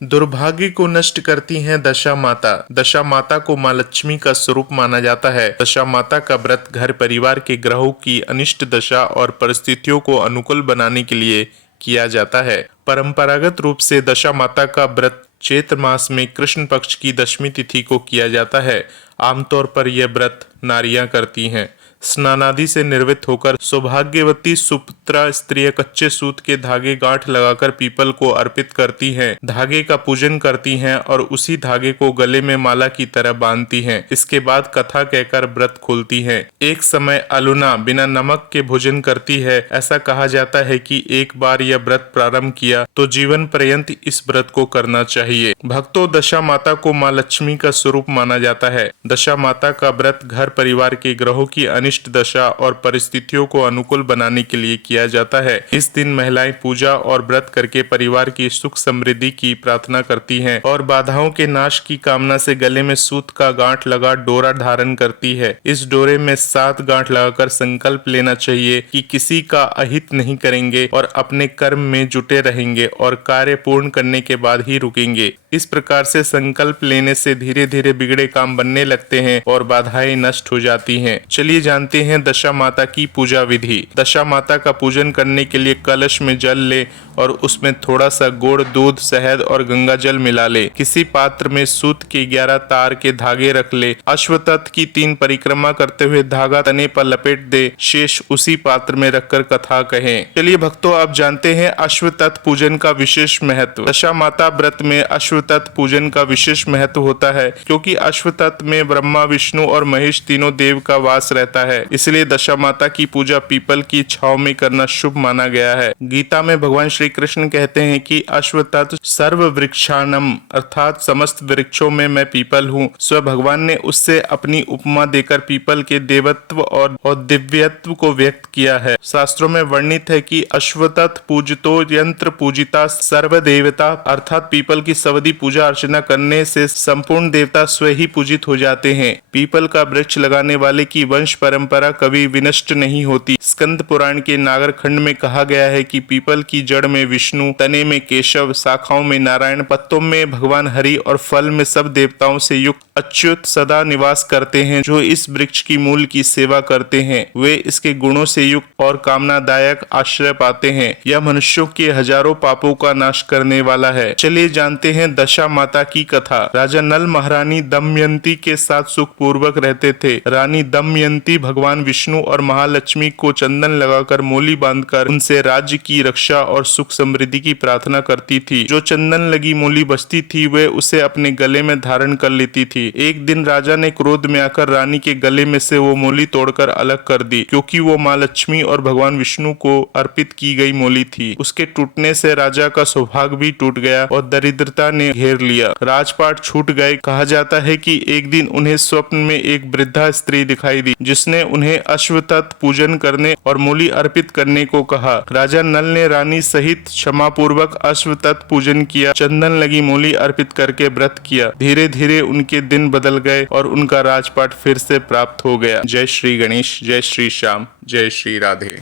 दुर्भाग्य को नष्ट करती हैं दशा माता। दशा माता को माँ लक्ष्मी का स्वरूप माना जाता है। दशा माता का व्रत घर परिवार के ग्रहों की अनिष्ट दशा और परिस्थितियों को अनुकूल बनाने के लिए किया जाता है। परंपरागत रूप से दशा माता का व्रत चैत्र मास में कृष्ण पक्ष की दशमी तिथि को किया जाता है। आमतौर पर यह व्रत नारियां करती हैं। स्नानादि से निर्वृत्त होकर सौभाग्यवती सुपुत्रा स्त्रियां कच्चे सूत के धागे गांठ लगाकर पीपल को अर्पित करती हैं, धागे का पूजन करती हैं और उसी धागे को गले में माला की तरह बांधती हैं। इसके बाद कथा कहकर व्रत खोलती हैं। एक समय अलुना बिना नमक के भोजन करती है। ऐसा कहा जाता है कि एक बार यह व्रत प्रारंभ किया तो जीवन पर्यंत इस व्रत को करना चाहिए। भक्तों, दशा माता को माँ लक्ष्मी का स्वरूप माना जाता है। दशा माता का व्रत घर परिवार के ग्रहों की अनिष्ट दशा और परिस्थितियों को अनुकूल बनाने के लिए किया जाता है। इस दिन महिलाएं पूजा और व्रत करके परिवार की सुख समृद्धि की प्रार्थना करती हैं और बाधाओं के नाश की कामना से गले में सूत का गांठ लगा डोरा धारण करती है। इस डोरे में 7 गांठ लगाकर संकल्प लेना चाहिए कि किसी का अहित नहीं करेंगे और अपने कर्म में जुटे रहेंगे और कार्य पूर्ण करने के बाद ही रुकेंगे। इस प्रकार से संकल्प लेने से धीरे धीरे बिगड़े काम बनने लगते हैं और बाधाएं नष्ट हो जाती हैं। चलिए जानते हैं दशा माता की पूजा विधि। दशा माता का पूजन करने के लिए कलश में जल ले और उसमें थोड़ा सा गुड़, दूध, शहद और गंगा जल मिला ले। किसी पात्र में सूत के 11 तार के धागे रख ले। अश्वत्थ की 3 परिक्रमा करते हुए धागा तने पर लपेट दे। शेष उसी पात्र में रखकर कथा कहें। चलिए भक्तों, आप जानते हैं अश्वत्थ पूजन का विशेष महत्व। दशा माता व्रत में अश्वत्थ पूजन का विशेष महत्व होता है क्योंकि अश्वत्थ में ब्रह्मा, विष्णु और महेश तीनों देव का वास रहता है। इसलिए दशा माता की पूजा पीपल की छांव में करना शुभ माना गया है। गीता में भगवान श्री कृष्ण कहते हैं कि अश्वत्थ सर्व वृक्षाणम, अर्थात समस्त वृक्षों में मैं पीपल हूँ। स्व भगवान ने उससे अपनी उपमा देकर पीपल के देवत्व और दिव्यत्व को व्यक्त किया है। शास्त्रों में वर्णित है कि अश्वत्थ पूजितो यंत्र पूजिता सर्व देवता, अर्थात पीपल की सवदी पूजा अर्चना करने से संपूर्ण देवता स्वयं ही पूजित हो जाते हैं। पीपल का वृक्ष लगाने वाले की वंश परंपरा कभी विनष्ट नहीं होती। स्कंद पुराण के नागर खंड में कहा गया है कि पीपल की जड़ में विष्णु, तने में केशव, शाखाओं में नारायण, पत्तों में भगवान हरि और फल में सब देवताओं से युक्त अच्युत सदा निवास करते हैं। जो इस वृक्ष की मूल की सेवा करते हैं वे इसके गुणों से युक्त और कामनादायक आश्रय पाते हैं। यह मनुष्यों के हजारों पापों का नाश करने वाला है। चलिए जानते हैं दशा माता की कथा। राजा नल महारानी दमयंती के साथ सुख पूर्वक रहते थे। रानी दमयंती भगवान विष्णु और महालक्ष्मी को चंदन लगाकर मोली बांधकर उनसे राज्य की रक्षा और सुख समृद्धि की प्रार्थना करती थी। जो चंदन लगी मोली बचती थी वे उसे अपने गले में धारण कर लेती थी। एक दिन राजा ने क्रोध में आकर रानी के गले में से वो मोली तोड़कर अलग कर दी क्योंकि वो माँ लक्ष्मी और भगवान विष्णु को अर्पित की गई मोली थी। उसके टूटने से राजा का सौभाग्य भी टूट गया और दरिद्रता ने घेर लिया। राजपाट छूट गए। कहा जाता है कि एक दिन उन्हें स्वप्न में एक वृद्धा स्त्री दिखाई दी जिसने उन्हें अश्वत्थ पूजन करने और मूली अर्पित करने को कहा। राजा नल ने रानी सहित क्षमा पूर्वक अश्वत्थ पूजन किया, चंदन लगी मूली अर्पित करके व्रत किया। धीरे धीरे उनके दिन बदल गए और उनका राजपाट फिर से प्राप्त हो गया। जय श्री गणेश, जय श्री श्याम, जय श्री राधे।